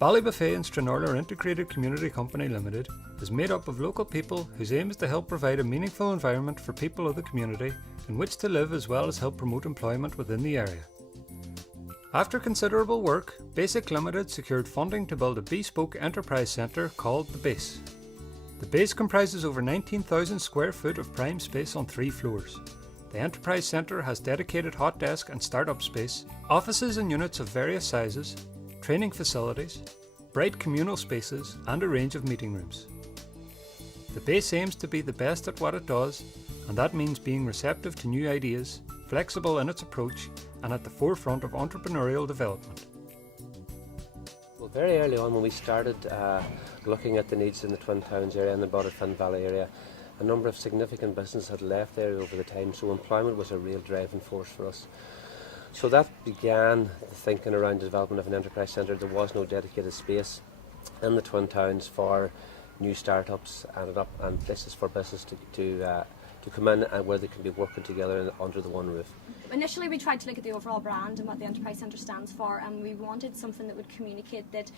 Ballybuffet and Stranorlar Integrated Community Company Ltd is made up of local people whose aim is to help provide a meaningful environment for people of the community in which to live, as well as help promote employment within the area. After considerable work, BASICC Ltd secured funding to build a bespoke enterprise centre called the Base. The Base comprises over 19,000 square foot of prime space on 3 floors. The Enterprise Centre has dedicated hot desk and start-up space, offices and units of various sizes, training facilities, bright communal spaces and a range of meeting rooms. The Base aims to be the best at what it does, and that means being receptive to new ideas, flexible in its approach and at the forefront of entrepreneurial development. Well, very early on when we started looking at the needs in the Twin Towns area and the Butterfin Valley area, a number of significant businesses had left the area over the time, so employment was a real driving force for us. So that began the thinking around the development of an enterprise centre. There was no dedicated space in the Twin Towns for new startups and places for business to come in and where they can be working together under the one roof. Initially we tried to look at the overall brand and what the Enterprise Centre stands for, and we wanted something that would communicate that,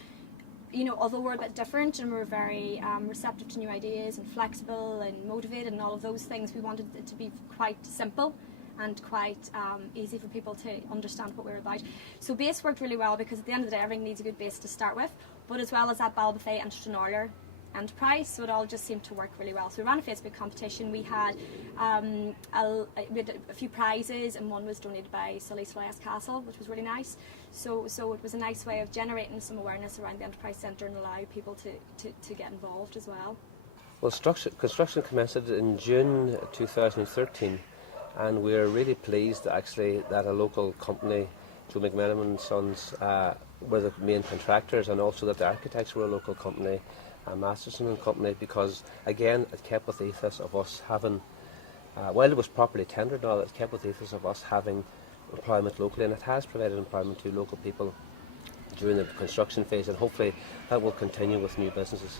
you know, although we're a bit different and we're very receptive to new ideas and flexible and motivated and all of those things, we wanted it to be quite simple and quite easy for people to understand what we're about. So Base worked really well because at the end of the day everything needs a good base to start with, but as well as that, Ballybuffet and Stranorlar Enterprise, so it all just seemed to work really well. So we ran a Facebook competition. We had a few prizes, and one was donated by Sully's Castle, which was really nice. So it was a nice way of generating some awareness around the Enterprise Centre and allow people to get involved as well. Well, construction commenced in June 2013, and we're really pleased actually that a local company, Joe McMenamin and Sons, were the main contractors, and also that the architects were a local company, Masterson and Company, because again it kept with the ethos of us having, while it was properly tendered and all, it kept with the ethos of us having employment locally, and it has provided employment to local people during the construction phase, and hopefully that will continue with new businesses.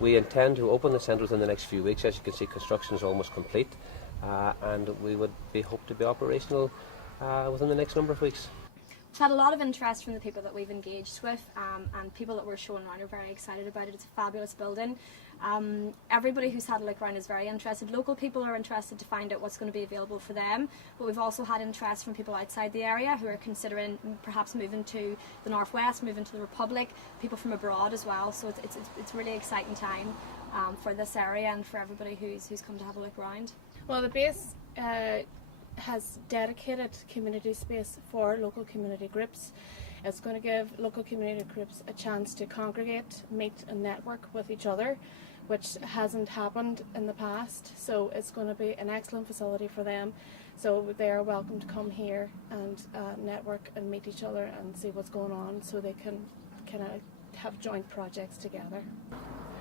We intend to open the centre within the next few weeks. As you can see, construction is almost complete, and we would hope to be operational within the next number of weeks. We've had a lot of interest from the people that we've engaged with, and people that we're showing around are very excited about it. It's a fabulous building. Everybody who's had a look around is very interested. Local people are interested to find out what's going to be available for them, but we've also had interest from people outside the area who are considering perhaps moving to the northwest, moving to the Republic, people from abroad as well. So it's a really exciting time for this area and for everybody who's come to have a look around. Well, the Base has dedicated community space for local community groups. It's going to give local community groups a chance to congregate, meet and network with each other, which hasn't happened in the past. So it's going to be an excellent facility for them. So they are welcome to come here and network and meet each other and see what's going on, so they can kind of have joint projects together.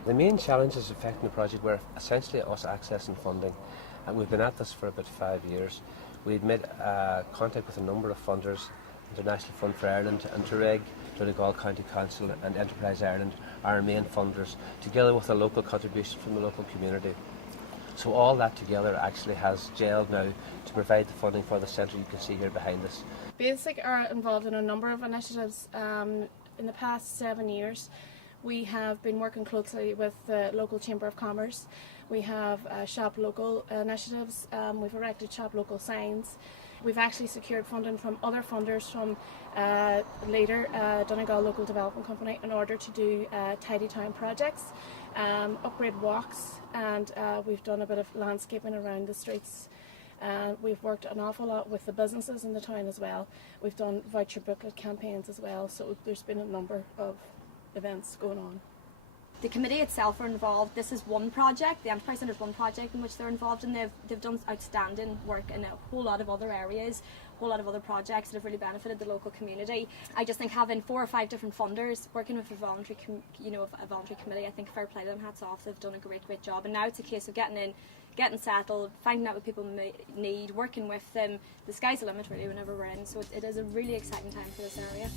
The main challenges affecting the project were essentially us accessing funding. And we've been at this for about 5 years. We'd made contact with a number of funders, International Fund for Ireland, Interreg, Donegal County Council and Enterprise Ireland, our main funders, together with a local contribution from the local community. So all that together actually has gelled now to provide the funding for the centre you can see here behind us. BASICC are involved in a number of initiatives. In the past 7 years, we have been working closely with the local Chamber of Commerce. We have shop local initiatives. We've erected shop local signs. We've actually secured funding from other funders, from later Donegal Local Development Company, in order to do tidy town projects, upgrade walks, and we've done a bit of landscaping around the streets. We've worked an awful lot with the businesses in the town as well. We've done voucher booklet campaigns as well, so there's been a number of events going on. The committee itself are involved. This is one project, the Enterprise Centre is one project in which they're involved, and they've done outstanding work in a whole lot of other areas, a whole lot of other projects that have really benefited the local community. I just think having 4 or 5 different funders working with a voluntary committee, I think fair play to them, hats off, they've done a great job. And now it's a case of getting in, getting settled, finding out what people need, working with them. The sky's the limit really whenever we're in, so it is a really exciting time for this area.